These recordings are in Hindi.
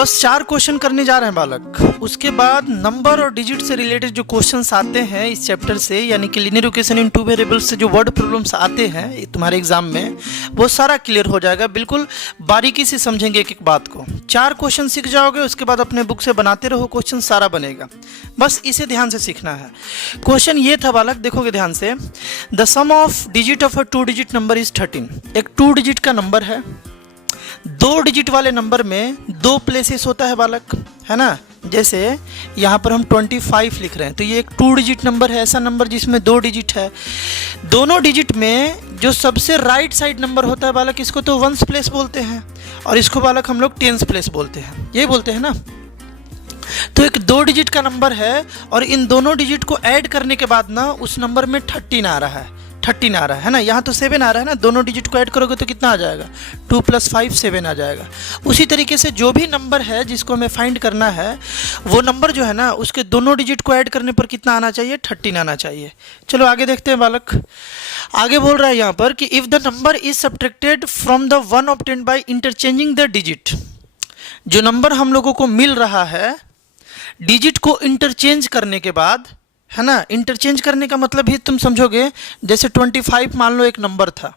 बस 4 क्वेश्चन करने जा रहे हैं बालक। उसके बाद नंबर और डिजिट से रिलेटेड जो क्वेश्चंस आते हैं इस चैप्टर से, यानी कि linear equation in two variables से जो वर्ड प्रॉब्लम्स आते हैं तुम्हारे एग्जाम में, वो सारा क्लियर हो जाएगा। बिल्कुल बारीकी से समझेंगे एक एक बात को। 4 क्वेश्चन सीख जाओगे, उसके बाद अपने बुक से बनाते रहो, क्वेश्चन सारा बनेगा। बस इसे ध्यान से सीखना है। क्वेश्चन ये था बालक, देखोगे ध्यान से, the sum of digit of a 2 digit number is 13। एक 2 डिजिट का नंबर है। 2 डिजिट वाले नंबर में 2 प्लेसेस होता है बालक, है ना। जैसे यहाँ पर हम 25 लिख रहे हैं, तो ये एक 2 डिजिट नंबर है, ऐसा नंबर जिसमें 2 डिजिट है। दोनों डिजिट में जो सबसे राइट साइड नंबर होता है बालक, इसको तो 1s प्लेस बोलते हैं, और इसको बालक हम लोग 10s प्लेस बोलते हैं, यही बोलते हैं ना। तो एक 2 डिजिट का नंबर है, और इन दोनों डिजिट को ऐड करने के बाद ना उस नंबर में 13 आ रहा है, 13 आ रहा है ना। यहाँ तो 7 आ रहा है ना, दोनों डिजिट को ऐड करोगे तो कितना आ जाएगा, 2 + 5 7 आ जाएगा। उसी तरीके से जो भी नंबर है जिसको हमें फाइंड करना है, वो नंबर जो है ना उसके दोनों डिजिट को ऐड करने पर कितना आना चाहिए, 13 आना चाहिए। चलो आगे देखते हैं बालक। आगे बोल रहा है यहाँ पर कि if the number is subtracted from the one obtained by interchanging the digit, जो नंबर हम लोगों को मिल रहा है डिजिट को इंटरचेंज करने के बाद, है ना। इंटरचेंज करने का मतलब ही तुम समझोगे, जैसे 25 मान लो एक नंबर था,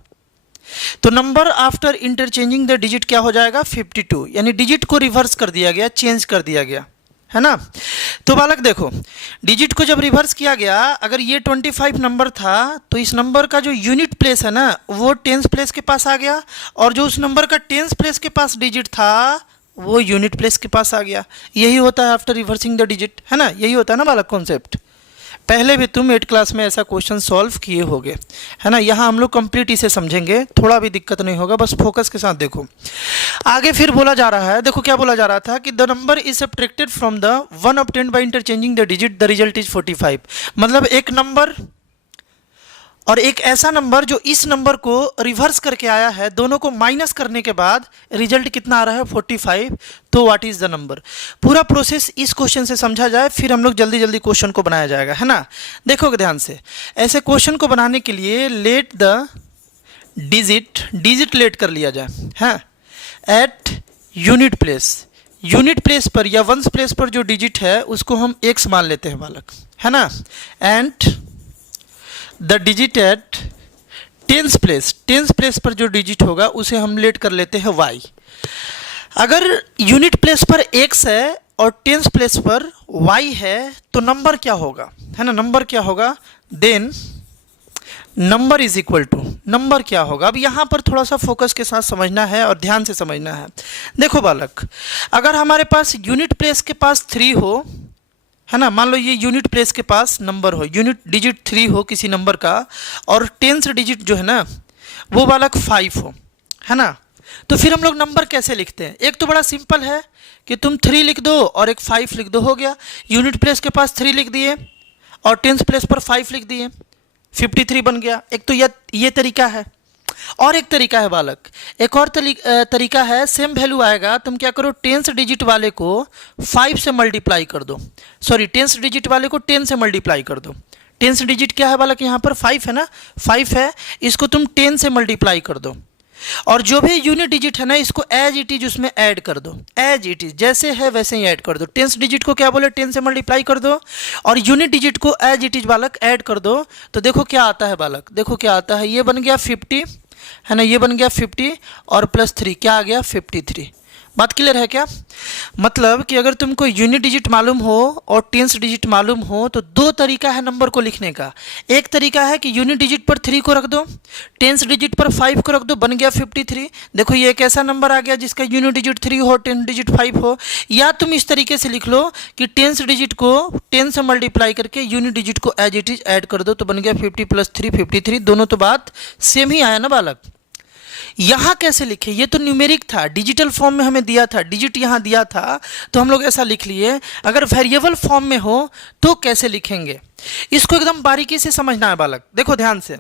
तो number after interchanging the digit क्या हो जाएगा, 52, यानी डिजिट को रिवर्स कर दिया गया, चेंज कर दिया गया, है ना। तो बालक देखो, डिजिट को जब रिवर्स किया गया, अगर ये 25 नंबर था तो इस नंबर का जो यूनिट प्लेस है ना वो 10s प्लेस के पास आ गया, और जो उस नंबर का 10s प्लेस के पास डिजिट था वो यूनिट प्लेस के पास आ गया। यही होता है आफ्टर रिवर्सिंग द डिजिट, है ना। यही होता है ना बालक कॉन्सेप्ट। पहले भी तुम 8 क्लास में ऐसा क्वेश्चन सॉल्व किए होगे, है ना। यहाँ हम लोग कंप्लीट इसे समझेंगे, थोड़ा भी दिक्कत नहीं होगा, बस फोकस के साथ देखो। आगे फिर बोला जा रहा है, देखो क्या बोला जा रहा था कि the number is subtracted from the one obtained by interchanging the digit, the result is 45। मतलब एक नंबर और एक ऐसा नंबर जो इस नंबर को रिवर्स करके आया है, दोनों को माइनस करने के बाद रिजल्ट कितना आ रहा है, 45। तो व्हाट इज द नंबर। पूरा प्रोसेस इस क्वेश्चन से समझा जाए, फिर हम लोग जल्दी जल्दी क्वेश्चन को बनाया जाएगा, है ना। देखोगे ध्यान से, ऐसे क्वेश्चन को बनाने के लिए लेट द डिजिट लेट कर लिया जाए, है, at unit place. Unit place पर या 1s प्लेस पर जो डिजिट है उसको हम x मान लेते हैं बालक, है ना। And the digit at 10s place पर जो डिजिट होगा उसे हम लेट कर लेते हैं y। अगर यूनिट प्लेस पर x है और 10s प्लेस पर y है तो नंबर क्या होगा, है ना। नंबर क्या होगा, then number is equal to, number क्या होगा। अब यहाँ पर थोड़ा सा फोकस के साथ समझना है और ध्यान से समझना है। देखो बालक, अगर हमारे पास यूनिट प्लेस के पास 3 हो, है ना, मान लो ये यूनिट प्लेस के पास नंबर हो, यूनिट डिजिट 3 हो किसी नंबर का, और 10th डिजिट जो है ना वो बालक 5 हो, है ना। तो फिर हम लोग नंबर कैसे लिखते हैं। एक तो बड़ा सिंपल है कि तुम 3 लिख दो और एक 5 लिख दो, हो गया। यूनिट प्लेस के पास 3 लिख दिए और 10th प्लेस पर 5 लिख दिए, 53 बन गया। एक तो ये तरीका है। और एक तरीका है बालक, एक और तरीका है, सेम वैल्यू आएगा, तुम क्या करो, 10th डिजिट वाले को 5 से मल्टीप्लाई कर दो, सॉरी 10th डिजिट वाले को 10 से मल्टीप्लाई कर दो। 10th डिजिट क्या है बालक, यहाँ पर 5 है ना, 5 है, इसको तुम 10 से मल्टीप्लाई कर दो, और जो भी यूनिट डिजिट है ना इसको एज इट इज उसमें ऐड कर दो, एज इट इज जैसे है वैसे ही ऐड कर दो। 10th डिजिट को क्या बोले, 10 से मल्टीप्लाई कर दो, और यूनिट डिजिट को एज इट इज बालक ऐड कर दो। तो देखो क्या आता है बालक, देखो क्या आता है, ये बन गया 50, है ना, ये बन गया 50 और +3 क्या आ गया, 53। बात क्लियर है क्या। मतलब कि अगर तुमको यूनिट डिजिट मालूम हो और 10th डिजिट मालूम हो तो 2 तरीका है नंबर को लिखने का। एक तरीका है कि यूनिट डिजिट पर 3 को रख दो, 10th डिजिट पर 5 को रख दो, बन गया 53। देखो ये एक ऐसा नंबर आ गया जिसका यूनिट डिजिट 3 हो, 10th डिजिट 5 हो। या तुम इस तरीके से लिख लो कि 10th डिजिट को 10 से मल्टीप्लाई करके यूनिट डिजिट को एज इट इज ऐड कर दो, तो बन गया 50 + 3 53। दोनों तो बात सेम ही आया ना बालक। यहाँ कैसे लिखे, ये तो न्यूमेरिक था, डिजिटल फॉर्म में हमें दिया था, डिजिट यहाँ दिया था तो हम लोग ऐसा लिख लिए। अगर वेरिएबल फॉर्म में हो तो कैसे लिखेंगे, इसको एकदम बारीकी से समझना है बालक। देखो ध्यान से,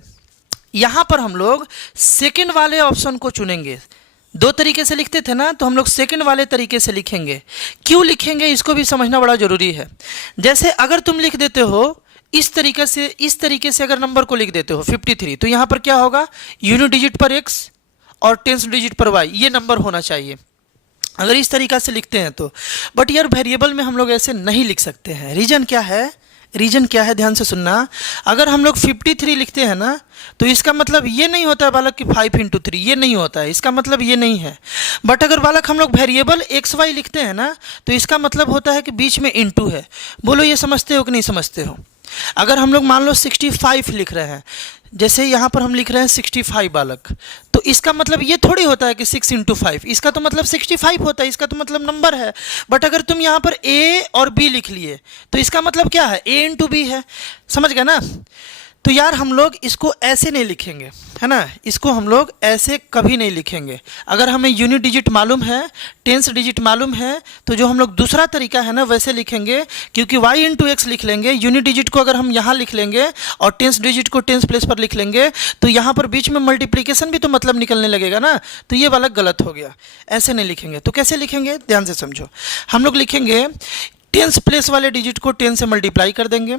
यहाँ पर हम लोग सेकंड वाले ऑप्शन को चुनेंगे। 2 तरीके से लिखते थे ना, तो हम लोग सेकंड वाले तरीके से लिखेंगे। क्यों लिखेंगे इसको भी समझना बड़ा जरूरी है। जैसे अगर तुम लिख देते हो इस तरीके से अगर नंबर को लिख देते हो 53, तो यहाँ पर क्या होगा, यूनिट डिजिट पर x और 10th डिजिट पर y, ये नंबर होना चाहिए। अगर इस तरीक़ा से लिखते हैं तो। बट यार वेरिएबल में हम लोग ऐसे नहीं लिख सकते हैं। रीज़न क्या है, रीज़न क्या है, ध्यान से सुनना। अगर हम लोग 53 लिखते हैं ना, तो इसका मतलब ये नहीं होता है बालक कि 5 × 3, ये नहीं होता है, इसका मतलब ये नहीं है। बट अगर बालक हम लोग वेरिएबल एक्स वाई लिखते हैं ना, तो इसका मतलब होता है कि बीच में इंटू है। बोलो ये समझते हो कि नहीं समझते हो। अगर हम लोग मान लो 65 लिख रहे हैं, जैसे यहाँ पर हम लिख रहे हैं 65 बालक, तो इसका मतलब ये थोड़ी होता है कि 6 × 5, इसका तो मतलब 65 होता है, इसका तो मतलब नंबर है। बट अगर तुम यहाँ पर ए और बी लिख लिए तो इसका मतलब क्या है, ए × बी है। समझ गए ना। तो यार हम लोग इसको ऐसे नहीं लिखेंगे, है ना, इसको हम लोग ऐसे कभी नहीं लिखेंगे। अगर हमें यूनिट डिजिट मालूम है, टेंस डिजिट मालूम है, तो जो हम लोग दूसरा तरीका है ना वैसे लिखेंगे, क्योंकि y × x लिख लेंगे। यूनिट डिजिट को अगर हम यहाँ लिख लेंगे और टेंस डिजिट को टेंस प्लेस पर लिख लेंगे, तो यहाँ पर बीच में मल्टीप्लिकेशन भी तो मतलब निकलने लगेगा ना, तो ये वाला गलत हो गया। ऐसे नहीं लिखेंगे। तो कैसे लिखेंगे, ध्यान से समझो। हम लोग लिखेंगे टेंस प्लेस वाले डिजिट को 10 से मल्टीप्लाई कर देंगे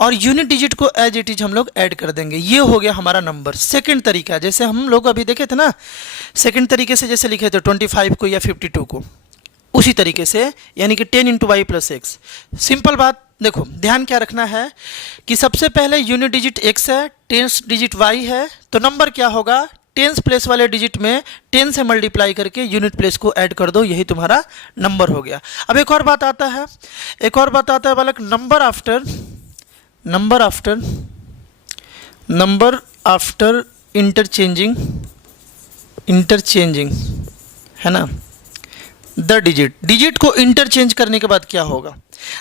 और यूनिट डिजिट को एज इट इज हम लोग ऐड कर देंगे। ये हो गया हमारा नंबर। सेकंड तरीका, जैसे हम लोग अभी देखे थे ना, सेकंड तरीके से जैसे लिखे थे 25 को या 52 को, उसी तरीके से, यानी कि 10 × y + x। सिंपल बात। देखो ध्यान क्या रखना है कि सबसे पहले यूनिट डिजिट x है, टेंस डिजिट y है, तो नंबर क्या होगा, टेंस प्लेस वाले डिजिट में 10 से मल्टीप्लाई करके यूनिट प्लेस को ऐड कर दो, यही तुम्हारा नंबर हो गया। अब एक और बात आता है, एक और बात आता है बालक, नंबर आफ्टर इंटरचेंजिंग, है ना, द डिजिट को इंटरचेंज करने के बाद क्या होगा।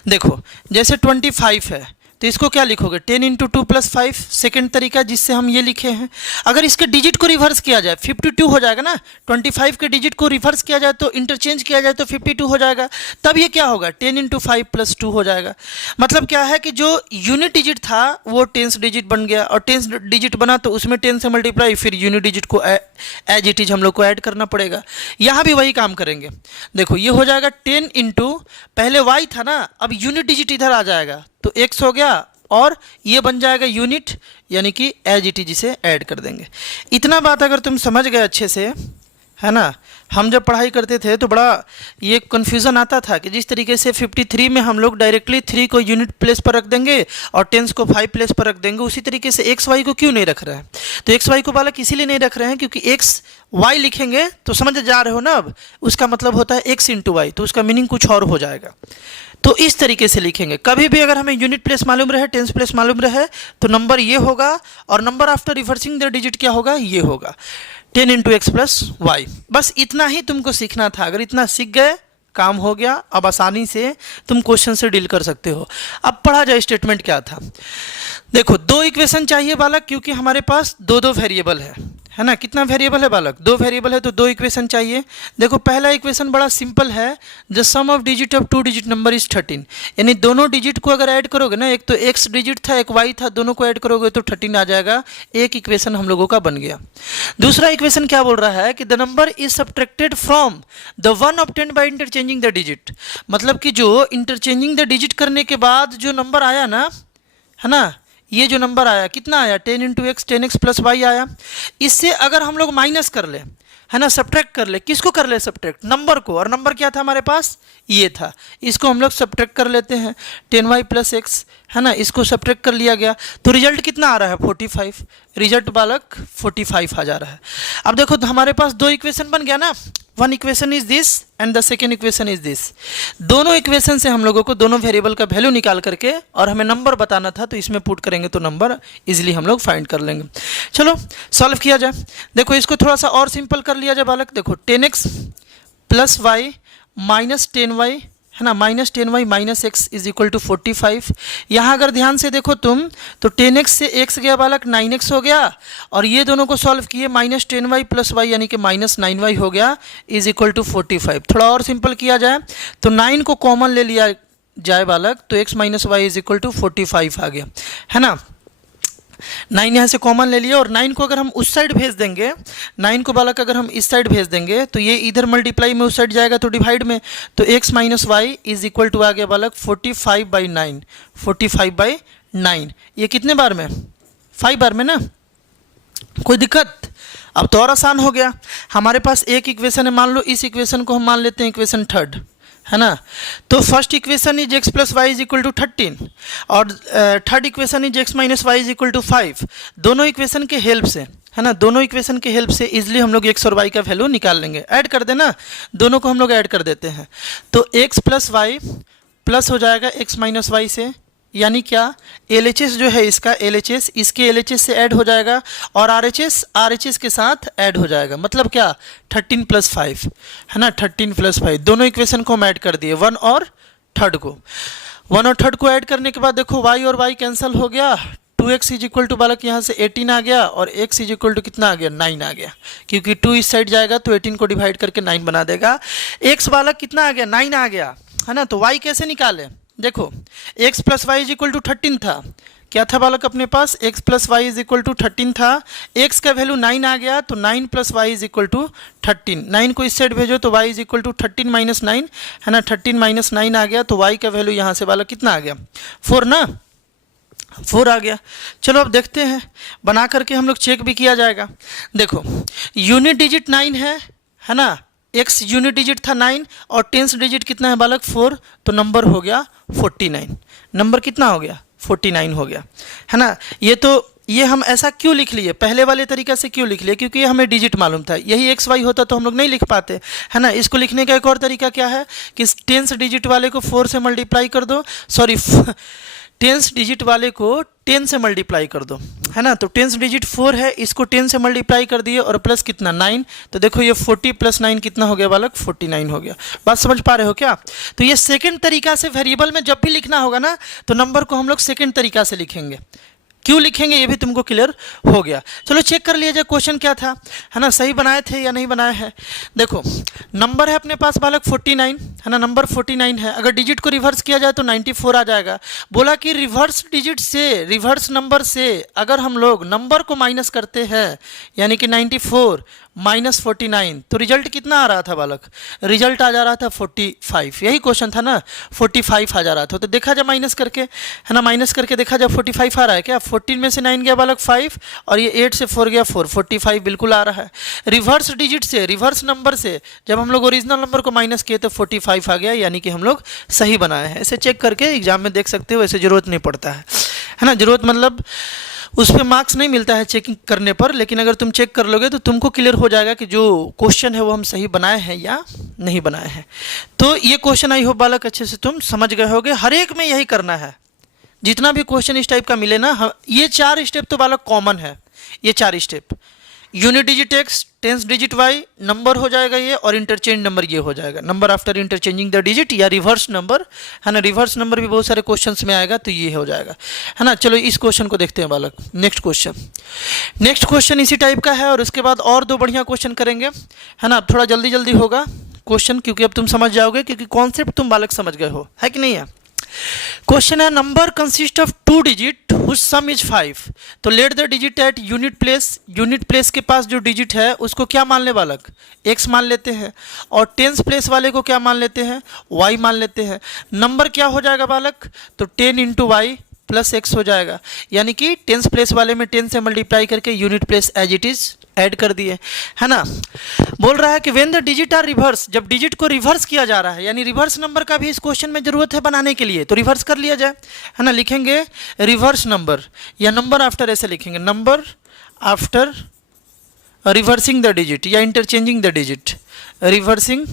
देखो जैसे 25 है, तो इसको क्या लिखोगे, 10 × 2 + 5, सेकेंड तरीका जिससे हम ये लिखे हैं। अगर इसके डिजिट को रिवर्स किया जाए 52 हो जाएगा ना, 25 के डिजिट को रिवर्स किया जाए तो इंटरचेंज किया जाए तो 52 हो जाएगा। तब ये क्या होगा, 10 × 5 + 2 हो जाएगा। मतलब क्या है कि जो यूनिट डिजिट था वो टेंस डिजिट बन गया, और टेंस डिजिट बना तो उसमें 10 से मल्टीप्लाई, फिर यूनिट डिजिट को एज इट इज हम लोग को ऐड करना पड़ेगा। यहाँ भी वही काम करेंगे। देखो ये हो जाएगा 10 × पहले y था ना, अब यूनिट डिजिट इधर आ जाएगा तो x हो गया, और ये बन जाएगा यूनिट, यानी कि एज इट इज इसे ऐड कर देंगे। इतना बात अगर तुम समझ गए अच्छे से, है ना। हम जब पढ़ाई करते थे तो बड़ा ये कन्फ्यूज़न आता था कि जिस तरीके से 53 में हम लोग डायरेक्टली 3 को यूनिट प्लेस पर रख देंगे और 10 को 5 प्लेस पर रख देंगे, उसी तरीके से एक्स वाई को क्यों नहीं रख रहे हैं। तो एक्स वाई को बालक इसीलिए नहीं रख रहे हैं क्योंकि एक्स वाई लिखेंगे तो समझ जा रहे हो ना, अब उसका मतलब होता है x × y, तो उसका मीनिंग कुछ और हो जाएगा। तो इस तरीके से लिखेंगे। कभी भी अगर हमें यूनिट प्लेस मालूम रहे, टेंस प्लेस मालूम रहे, तो नंबर ये होगा, और number after reversing the digit क्या होगा, ये होगा 10 × x + y। बस इतना ही तुमको सीखना था। अगर इतना सीख गए काम हो गया। अब आसानी से तुम क्वेश्चन से डील कर सकते हो। अब पढ़ा जाए स्टेटमेंट क्या था। देखो 2 इक्वेशन चाहिए बालक, क्योंकि हमारे पास 2 वेरिएबल है ना। कितना वेरिएबल है बालक, 2 वेरिएबल है, तो 2 इक्वेशन चाहिए। देखो पहला इक्वेशन बड़ा सिंपल है, the sum of digit of 2 digit number is 13, यानी दोनों डिजिट को अगर ऐड करोगे ना, एक तो x डिजिट था एक y था, दोनों को ऐड करोगे तो 13 आ जाएगा। एक इक्वेशन हम लोगों का बन गया। दूसरा इक्वेशन क्या बोल रहा है कि the number is subtracted from the one obtained by interchanging the digit, मतलब कि जो इंटरचेंजिंग द डिजिट करने के बाद जो नंबर आया ना, है ना, ये जो नंबर आया कितना आया, 10 × x 10x + y आया। इससे अगर हम लोग माइनस कर ले, है ना, सब्ट्रैक्ट कर ले, किसको कर ले, सब्ट्रैक्ट नंबर को, और नंबर क्या था हमारे पास, ये था, इसको हम लोग सब्ट्रैक्ट कर लेते हैं 10y + x, है ना, इसको सब्ट्रैक्ट कर लिया गया तो रिजल्ट कितना आ रहा है 45। रिजल्ट बालक 45 आ जा रहा है। अब देखो हमारे पास 2 इक्वेशन बन गया ना, one equation is this and the second equation is this. दोनों इक्वेशन से हम लोगों को दोनों वेरिएबल का वैल्यू निकाल करके और हमें नंबर बताना था, तो इसमें पुट करेंगे तो नंबर इजीली हम लोग फाइंड कर लेंगे। चलो सॉल्व किया जाए। देखो इसको थोड़ा सा और सिंपल कर लिया जाए बालक। देखो 10x + y - 10y, है ना, -10y - x is equal to 45। यहाँ अगर ध्यान से देखो तुम तो 10x से x गया बालक 9x हो गया, और ये दोनों को सॉल्व किए -10y + y यानी कि -9y हो गया इज इक्वल टू 45। थोड़ा और सिंपल किया जाए तो 9 को कॉमन ले लिया जाए बालक, तो x - y is equal to 45 आ गया, है ना। 9 यहाँ से कॉमन ले लिया, और 9 को अगर हम उस साइड भेज देंगे, 9 को बालक अगर हम इस साइड भेज देंगे तो ये इधर मल्टीप्लाई में उस साइड जाएगा तो डिवाइड में, तो x - y is equal to आ गया बालक 45/9। 45/9 ये कितने बार में, 5 बार में ना, कोई दिक्कत? अब तो और आसान हो गया। हमारे पास एक इक्वेशन है, मान लो इस इक्वेशन को हम मान लेते हैं इक्वेशन थर्ड, है ना। तो first equation is x plus y is equal to 13 और third equation is x minus y is equal to 5। दोनों इक्वेशन के हेल्प से, है ना, दोनों इक्वेशन के हेल्प से इजीली हम लोग x और y का वैल्यू निकाल लेंगे। ऐड कर देना, दोनों को हम लोग ऐड कर देते हैं। तो x प्लस वाई प्लस हो जाएगा x माइनस वाई से, यानी क्या, LHS जो है इसका LHS इसके LHS से ऐड हो जाएगा और RHS के साथ ऐड हो जाएगा। मतलब क्या, 13 प्लस 5, है ना, 13 प्लस 5। दोनों इक्वेशन को हम ऐड कर दिए, 1 और थर्ड को ऐड करने के बाद देखो y और y कैंसिल हो गया। 2x इज इक्वल टू बालक यहाँ से 18 आ गया और x इज इक्वल टू कितना आ गया, 9 आ गया, क्योंकि 2 इस साइड जाएगा तो 18 को डिवाइड करके 9 बना देगा। x बालक कितना आ गया, 9 आ गया, है ना। तो y कैसे निकाले, देखो x plus y is equal to 13 था, क्या था बालक अपने पास, x plus y is equal to 13 था, x का वैल्यू 9 आ गया तो 9 plus y is equal to 13। 9 को इस साइड भेजो तो y is equal to 13 minus 9, है ना, 13 माइनस 9 आ गया तो y का वैल्यू यहाँ से बालक कितना आ गया, 4 ना, 4 आ गया। चलो अब देखते हैं, बना करके हम लोग चेक भी किया जाएगा। देखो यूनिट डिजिट 9 है ना, x यूनिट डिजिट था 9 और टेंस डिजिट कितना है बालक, 4, तो नंबर हो गया 49। नंबर कितना हो गया, 49 हो गया, है ना। ये हम ऐसा क्यों लिख लिए, पहले वाले तरीका से क्यों लिख लिए, क्योंकि ये हमें डिजिट मालूम था। यही एक्स वाई होता तो हम लोग नहीं लिख पाते, है ना। इसको लिखने का एक और तरीका क्या है कि टेंस डिजिट वाले को 4 से मल्टीप्लाई कर दो, सॉरी टेंस डिजिट वाले को 10 से मल्टीप्लाई कर दो, है ना। तो टेंस डिजिट 4 है, इसको 10 से मल्टीप्लाई कर दिए और प्लस कितना 9, तो देखो ये 40 प्लस 9 कितना हो गया बालक, 49 हो गया। बात समझ पा रहे हो क्या? तो ये सेकंड तरीका से वेरिएबल में जब भी लिखना होगा ना तो नंबर को हम लोग सेकंड तरीका से लिखेंगे। क्यों लिखेंगे ये भी तुमको क्लियर हो गया। चलो चेक कर लिया जाए क्वेश्चन क्या था, है ना, सही बनाए थे या नहीं बनाए हैं। देखो नंबर है अपने पास बालक 49, है ना, नंबर 49 है। अगर डिजिट को रिवर्स किया जाए तो 94 आ जाएगा। बोला कि रिवर्स डिजिट से, रिवर्स नंबर से अगर हम लोग नंबर को माइनस करते हैं, यानी कि 94 माइनस 49, तो रिजल्ट कितना आ रहा था बालक, रिजल्ट आ जा रहा था 45। यही क्वेश्चन था ना, 45 आ जा रहा था। तो देखा जाए माइनस करके, है ना, माइनस करके देखा जाए 45 आ रहा है क्या, 14 में से 9 गया बालक 5 और ये 8 से 4 गया 4, 45 बिल्कुल आ रहा है। रिवर्स डिजिट से, रिवर्स नंबर से जब हम लोग ओरिजिनल नंबर को माइनस किए तो 45 आ गया, यानी कि हम लोग सही बनाए हैं। ऐसे चेक करके एग्जाम में देख सकते हो, ऐसे जरूरत नहीं पड़ता है ना, जरूरत मतलब उस पर मार्क्स नहीं मिलता है चेकिंग करने पर, लेकिन अगर तुम चेक कर लोगे तो तुमको क्लियर हो जाएगा कि जो क्वेश्चन है वो हम सही बनाए हैं या नहीं बनाए हैं। तो ये क्वेश्चन आई हो बालक अच्छे से तुम समझ गए होगे, हर एक में यही करना है। जितना भी क्वेश्चन इस टाइप का मिले ना, ये 4 स्टेप तो बालक कॉमन है, ये 4 step, unit digit x, tens digit y, number हो जाएगा ये, और इंटरचेंज नंबर ये हो जाएगा, number after interchanging the digit, या रिवर्स नंबर, है ना, रिवर्स नंबर भी बहुत सारे क्वेश्चंस में आएगा तो ये हो जाएगा, है ना। चलो इस क्वेश्चन को देखते हैं बालक, नेक्स्ट क्वेश्चन इसी टाइप का है और उसके बाद और 2 बढ़िया क्वेश्चन करेंगे, है ना। थोड़ा जल्दी जल्दी होगा क्वेश्चन, क्योंकि अब तुम समझ जाओगे, क्योंकि कॉन्सेप्ट तुम बालक समझ गए हो, है कि नहीं है। क्वेश्चन है number consist of 2 digit whose sum is 5, तो let the digit at unit place के पास जो डिजिट है उसको क्या मान ले बालक, x मान लेते हैं, और टेंस प्लेस वाले को क्या मान लेते हैं, y मान लेते हैं। नंबर क्या हो जाएगा बालक, तो 10 इंटू वाई प्लस x हो जाएगा, यानी कि टेंस प्लेस वाले में 10 से मल्टीप्लाई करके unit place as it is add कर दिए, है ना। बोल रहा है कि when the digit are reverse, जब डिजिट को रिवर्स किया जा रहा है, यानी रिवर्स नंबर का भी इस क्वेश्चन में जरूरत है बनाने के लिए, तो रिवर्स कर लिया जाए, है ना। लिखेंगे रिवर्स नंबर या नंबर आफ्टर, ऐसे लिखेंगे number after reversing the digit या interchanging the digit, reversing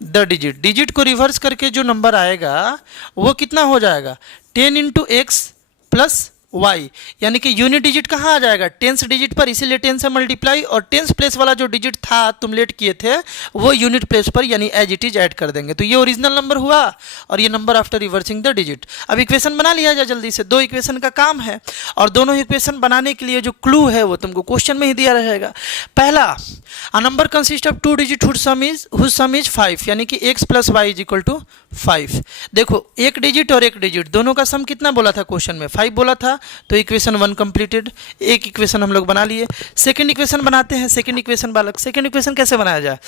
the digit. Digit को रिवर्स करके जो नंबर आएगा वो कितना हो जाएगा, 10 इंटू एक्स प्लस वाई, यानी कि यूनिट डिजिट कहाँ आ जाएगा, टेंस डिजिट पर, इसीलिए 10 से मल्टीप्लाई, और टेंस प्लेस वाला जो डिजिट था तुम लेट किए थे वो यूनिट प्लेस पर यानी एज इट इज ऐड कर देंगे। तो ये ओरिजिनल नंबर हुआ और ये number after reversing the digit. अब इक्वेशन बना लिया जाए जल्दी से, 2 इक्वेशन का काम है और दोनों इक्वेशन बनाने के लिए जो क्लू है वो तुमको क्वेश्चन में ही दिया रहेगा। पहला, a number consist of 2 digit whose sum is 5, यानी कि x plus y is equal to 5। देखो एक डिजिट और एक डिजिट दोनों का सम कितना बोला था क्वेश्चन में, 5 बोला था, तो इक्वेशन 1 कंप्लीटेड। एक इक्वेशन हम लोग बना लिए। सेकंड इक्वेशन बनाते हैं। सेकंड इक्वेशन बालक, सेकंड इक्वेशन कैसे बनाया जाए,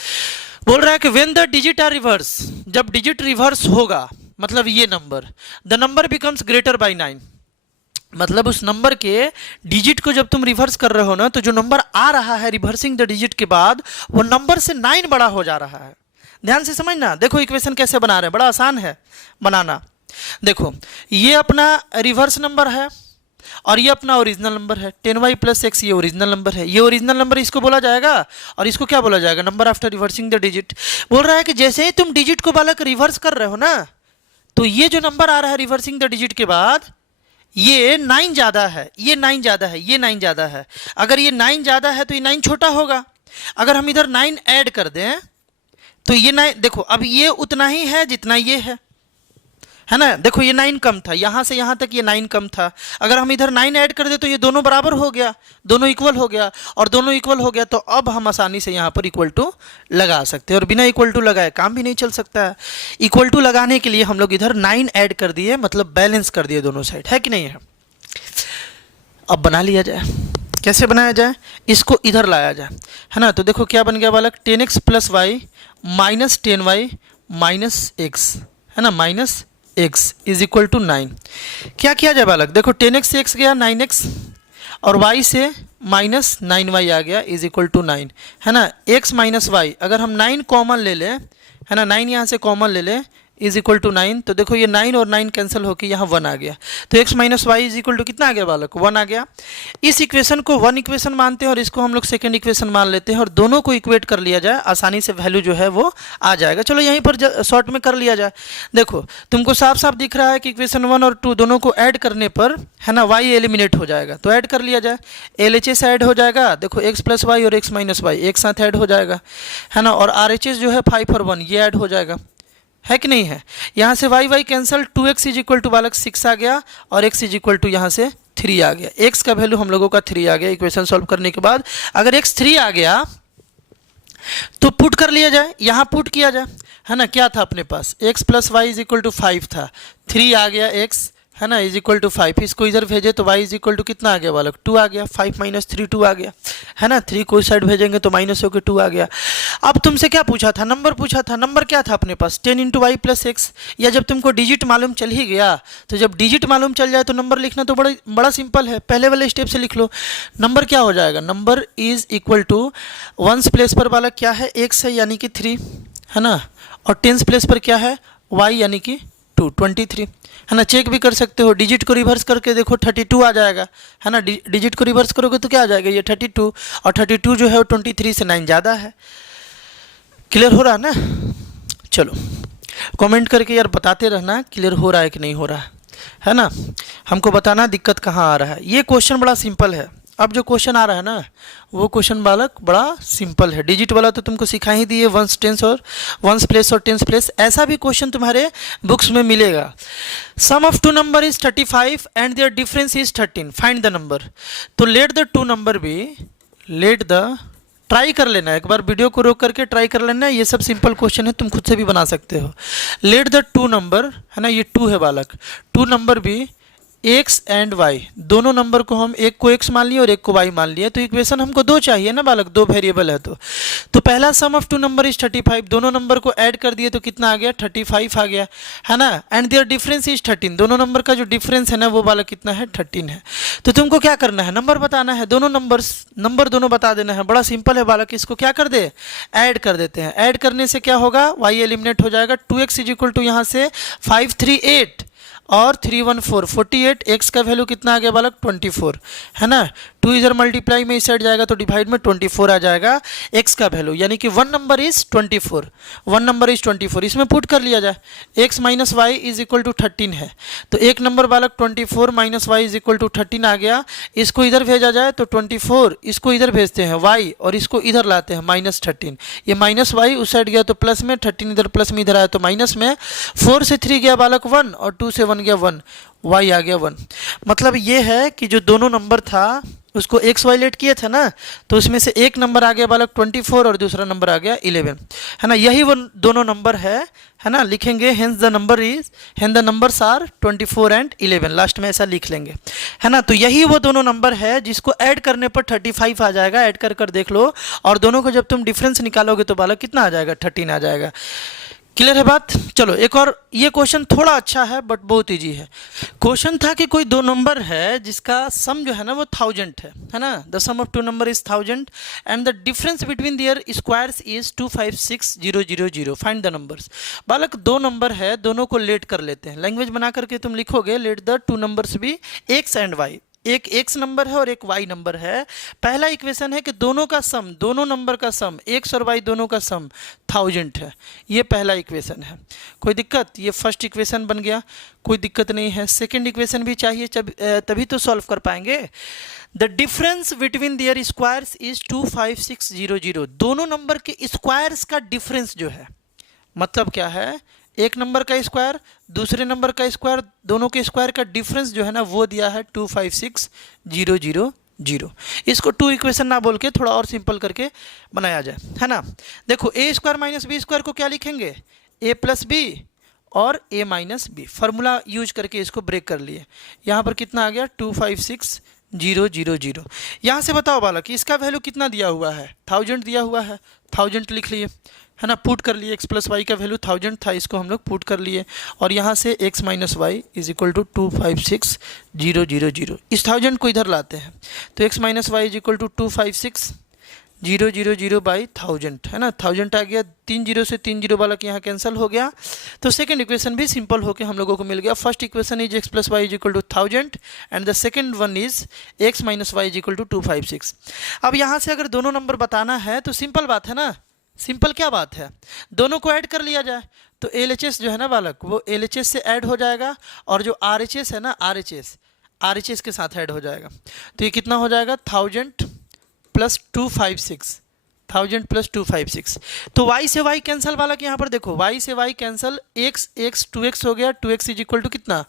बोल रहा है कि when the digit are reverse, जब डिजिट रिवर्स होगा, मतलब ये number, the number becomes greater by 9, मतलब उस नंबर के डिजिट को जब तुम रिवर्स कर रहे हो ना, तो जो नंबर आ रहा है रिवर्सिंग द डिजिट के बाद, वो नंबर से 9 बड़ा हो जा रहा है। ध्यान से समझना। देखो इक्वेशन कैसे बना रहे हैं, बड़ा आसान है बनाना। देखो ये अपना रिवर्स नंबर है और ये अपना ओरिजिनल नंबर है। 10y प्लस एक्स ये ओरिजिनल नंबर है, ये ओरिजिनल नंबर इसको बोला जाएगा और इसको क्या बोला जाएगा, number after reversing the digit. बोल रहा है कि जैसे ही तुम डिजिट को बालक रिवर्स कर रहे हो ना, तो ये जो नंबर आ रहा है रिवर्सिंग द डिजिट के बाद, ये 9 ज़्यादा है, ये 9 ज़्यादा है, ये 9 ज़्यादा है। अगर ये 9 ज़्यादा है तो ये 9 छोटा होगा। अगर हम इधर 9 ऐड कर दें तो ये 9, देखो अब ये उतना ही है जितना ये है ना। देखो ये 9 कम था, यहाँ से यहाँ तक ये 9 कम था। अगर हम इधर 9 ऐड कर दे तो ये दोनों बराबर हो गया, दोनों इक्वल हो गया। और दोनों इक्वल हो गया तो अब हम आसानी से यहाँ पर इक्वल टू लगा सकते हैं। और बिना इक्वल टू लगाए काम भी नहीं चल सकता है। इक्वल टू लगाने के लिए हम लोग इधर 9 ऐड कर दिए, मतलब बैलेंस कर दिए दोनों साइड, है कि नहीं है। अब बना लिया जाए, कैसे बनाया जाए, इसको इधर लाया जाए, है ना। तो देखो क्या बन गया बालक, 10x plus y minus 10y minus x, है ना, minus x is equal to 9। क्या किया जाए बालक, देखो 10x से x गया 9x और y से माइनस 9y आ गया इज इक्वल टू 9, है ना। x माइनस वाई, अगर हम 9 कॉमन ले लें, है ना, 9 यहाँ से कॉमन ले लें इज इक्वल टू 9, तो देखो ये 9 और 9 कैंसिल होकर यहाँ 1 आ गया। तो x minus y is equal to कितना आ गया बालक, 1 आ गया। इस इक्वेशन को 1 इक्वेशन मानते हैं और इसको हम लोग सेकंड इक्वेशन मान लेते हैं और दोनों को इक्वेट कर लिया जाए, आसानी से वैल्यू जो है वो आ जाएगा। चलो यहीं पर शॉर्ट में कर लिया जाए। देखो तुमको साफ साफ दिख रहा है कि इक्वेशन 1 और 2 दोनों को ऐड करने पर, है ना, y एलिमिनेट हो जाएगा। तो ऐड कर लिया जाए, LHS ऐड हो जाएगा। देखो x प्लस वाई और x माइनस वाई एक साथ ऐड हो जाएगा, है ना। और RHS जो है 5 और 1 ये ऐड हो जाएगा, है कि नहीं है। यहाँ से y cancel, 2x is equal to बालक 6 आ गया और x इज इक्वल टू यहाँ से 3 आ गया। x का वैल्यू हम लोगों का 3 आ गया इक्वेशन सॉल्व करने के बाद। अगर x 3 आ गया तो पुट कर लिया जाए, यहाँ पुट किया जाए, है ना। क्या था अपने पास, x plus y is equal to 5 था, 3 आ गया x, है ना, इज इक्वल टू 5। इसको इधर भेजे तो y इज इक्वल टू कितना आ गया बालक, 2 आ गया। 5 माइनस 3 2 आ गया, है ना। 3 कोई साइड भेजेंगे तो माइनस होकर 2 आ गया। अब तुमसे क्या पूछा था, नंबर पूछा था। नंबर क्या था अपने पास, 10 इंटू वाई प्लस एक्स। या जब तुमको डिजिट मालूम चल ही गया, तो जब डिजिट मालूम चल जाए तो नंबर लिखना तो बड़ा सिंपल है, पहले वाले स्टेप से लिख लो। नंबर क्या हो जाएगा, number is equal to ones place पर बालक क्या है, एक्स है यानी कि 3, है ना। और टेंस प्लेस पर क्या है, वाई यानी कि 2, 23, है ना। चेक भी कर सकते हो, डिजिट को रिवर्स करके देखो 32 आ जाएगा, है ना। डिजिट को रिवर्स करोगे तो क्या आ जाएगा, ये 32 और 32 जो है वो 23 से 9 ज़्यादा है। क्लियर हो रहा है ना। चलो कमेंट करके यार बताते रहना क्लियर हो रहा है कि नहीं हो रहा है ना। हमको बताना दिक्कत कहाँ आ रहा है। ये क्वेश्चन बड़ा सिंपल है। अब जो क्वेश्चन आ रहा है ना, वो क्वेश्चन बालक बड़ा सिंपल है। डिजिट वाला तो तुमको सिखा ही दिए, वंस टेंस और वंस प्लेस और टेंस प्लेस। ऐसा भी क्वेश्चन तुम्हारे बुक्स में मिलेगा। Sum of two number is 35 and their difference is 13, find the number. तो let the two number be, let the, try कर लेना एक बार, वीडियो को रोक करके ट्राई कर लेना। ये सब सिंपल क्वेश्चन है, तुम खुद से भी बना सकते हो। लेट द टू नंबर, है ना, ये 2 है बालक, two number be x and y, दोनों नंबर को हम एक को x मान लिए और एक को y मान लिए। तो इक्वेशन हमको 2 चाहिए ना बालक, 2 वेरिएबल है। तो पहला सम ऑफ टू नंबर इज 35, दोनों नंबर को ऐड कर दिए तो कितना आ गया, 35 आ गया, है ना। एंड देयर डिफरेंस इज 13, दोनों नंबर का जो डिफरेंस है ना वो बालक कितना है, 13 है। तो तुमको क्या करना है, नंबर बताना है, दोनों नंबर दोनों बता देना है। बड़ा सिंपल है बालक, इसको क्या कर दे, ऐड कर देते हैं। ऐड करने से क्या होगा, y एलिमिनेट हो जाएगा। 2x इज इक्वल टू यहाँ से 5 3 8 और 3 1 4 48, x का वैल्यू कितना आ गया बालक, 24, है ना। 2 इधर मल्टीप्लाई में इस साइड जाएगा तो डिवाइड में 24 आ जाएगा x का वैल्यू, यानी कि 1 नंबर इज 24, 1 नंबर इज 24। इसमें पुट कर लिया जाए, x minus y is equal to 13 है। तो एक नंबर बालक 24 minus y is equal to 13 आ गया। इसको इधर भेजा जाए तो 24, इसको इधर भेजते हैं y और इसको इधर लाते हैं माइनस 13। ये माइनस वाई उस साइड गया तो प्लस में, 13 इधर प्लस में, इधर आया तो माइनस में। 4 से 3 गया बालक 1 और 2 से 1 गया 1, y आ गया 1। मतलब ये है कि जो दोनों नंबर था उसको एक्स वाई लेट किए थे ना, तो उसमें से एक नंबर आ गया बालक 24 और दूसरा नंबर आ गया 11, है ना। यही वो दोनों नंबर है ना। लिखेंगे hence the numbers are 24 and 11, last में ऐसा लिख लेंगे, है ना। तो यही वो दोनों नंबर है जिसको ऐड करने पर 35 आ जाएगा। ऐड कर देख लो, और दोनों को जब तुम डिफरेंस निकालोगे तो बालक कितना आ जाएगा, 13 आ जाएगा। क्लियर है बात। चलो एक और, ये क्वेश्चन थोड़ा अच्छा है बट बहुत इजी है। क्वेश्चन था कि कोई दो नंबर है जिसका सम जो है ना वो 1000 है ना, the sum of two number is 1000 and the difference between their squares is 256000। Find the numbers. बालक दो नंबर है, दोनों को लेट कर लेते हैं। लैंग्वेज बना करके तुम लिखोगे let the two numbers be x and y. एक x नंबर है और एक y नंबर है। पहला इक्वेशन है कि दोनों का सम, दोनों नंबर का सम, x और y दोनों का सम 1000 है। ये पहला इक्वेशन है। कोई दिक्कत? ये फर्स्ट इक्वेशन बन गया, कोई दिक्कत नहीं है। सेकंड इक्वेशन भी चाहिए तभी तो सॉल्व कर पाएंगे। The difference between their squares is 25600। दोनों नंबर के स्क्वायर्स का डिफरेंस जो है, मतलब क्या है, एक नंबर का स्क्वायर दूसरे नंबर का स्क्वायर, दोनों के स्क्वायर का डिफरेंस जो है ना वो दिया है 256000। इसको टू इक्वेशन ना बोल के थोड़ा और सिंपल करके बनाया जाए, है ना। देखो ए स्क्वायर माइनस बी स्क्वायर को क्या लिखेंगे, ए प्लस बी और ए माइनस बी। फार्मूला यूज करके इसको ब्रेक कर लिए। यहाँ पर कितना आ गया 256000। यहाँ से बताओ बालक कि इसका वैल्यू कितना दिया हुआ है, 1000 दिया हुआ है, 1000 लिख लिए, है ना, पुट कर लिए। x प्लस वाई का वैल्यू 1000 था, इसको हम लोग पुट कर लिए और यहाँ से x minus y is equal to 256000। इस 1000 को इधर लाते हैं तो x minus y is equal to 256000 by 1000, है ना। 1000 आ गया, 3 0 से 3 0 वाला यहाँ कैंसिल हो गया। तो सेकंड इक्वेशन भी सिंपल होकर हम लोगों को मिल गया। First equation is x plus y is equal to 1000 and the second one is x minus y is equal to 256। अब यहाँ से अगर दोनों नंबर बताना है तो सिंपल बात है ना। सिंपल क्या बात है, दोनों को ऐड कर लिया जाए तो LHS जो है ना बालक वो LHS से ऐड हो जाएगा और जो RHS है ना RHS के साथ ऐड हो जाएगा। तो ये कितना हो जाएगा 1000 प्लस 256, 1000 प्लस 256। तो y से y कैंसिल बालक, यहाँ पर देखो y से y कैंसिल, x 2x हो गया, 2x इज इक्वल टू कितना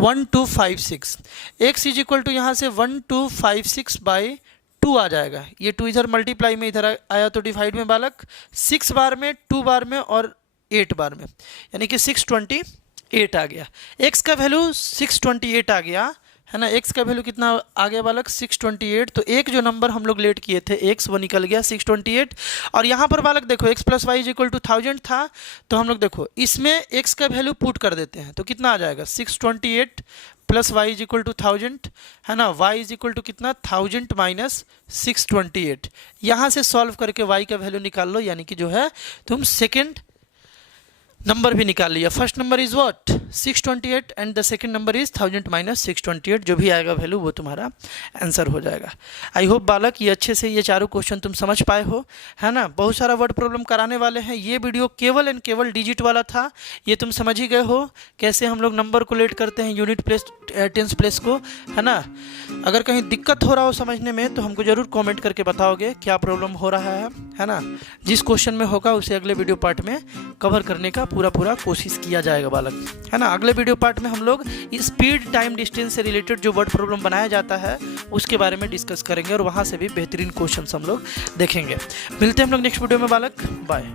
1256। x इज इक्वल टू यहाँ से 1256 बाई 2 आ जाएगा। ये 2 इधर मल्टीप्लाई में इधर आया तो डिवाइड में बालक 6 बार में, 2 बार में और 8 बार में, यानी कि 628 आ गया। x का वैल्यू 628 आ गया, है ना। x का वैल्यू कितना आ गया बालक 628। तो एक जो नंबर हम लोग लेट किए थे x वो निकल गया 628। और यहाँ पर बालक देखो x plus y is equal to 1000 था, तो हम लोग देखो इसमें x का वैल्यू पुट कर देते हैं तो कितना आ जाएगा 628 plus y is equal to 1000, है ना। y इज इक्वल टू कितना 1000 माइनस 628। यहाँ से सॉल्व करके y का वैल्यू निकाल लो, यानी कि जो है तुम सेकेंड नंबर भी निकाल लिया। First number is what 628 and the second number is 1000 minus 628। जो भी आएगा वैल्यू वो तुम्हारा आंसर हो जाएगा। आई होप बालक ये अच्छे से ये चारों क्वेश्चन तुम समझ पाए हो, है ना। बहुत सारा वर्ड प्रॉब्लम कराने वाले हैं। ये वीडियो केवल एंड केवल डिजिट वाला था, ये तुम समझ ही गए हो कैसे हम लोग नंबर को लेट करते हैं, यूनिट प्लेस टेंस प्लेस को, है ना। अगर कहीं दिक्कत हो रहा हो समझने में तो हमको जरूर कॉमेंट करके बताओगे क्या प्रॉब्लम हो रहा है ना। जिस क्वेश्चन में होगा उसे अगले वीडियो पार्ट में कवर करने का पूरा कोशिश किया जाएगा बालक, है ना। अगले वीडियो पार्ट में हम लोग स्पीड टाइम डिस्टेंस से रिलेटेड जो वर्ड प्रॉब्लम बनाया जाता है उसके बारे में डिस्कस करेंगे और वहाँ से भी बेहतरीन क्वेश्चन हम लोग देखेंगे। मिलते हैं हम लोग नेक्स्ट वीडियो में बालक, बाय।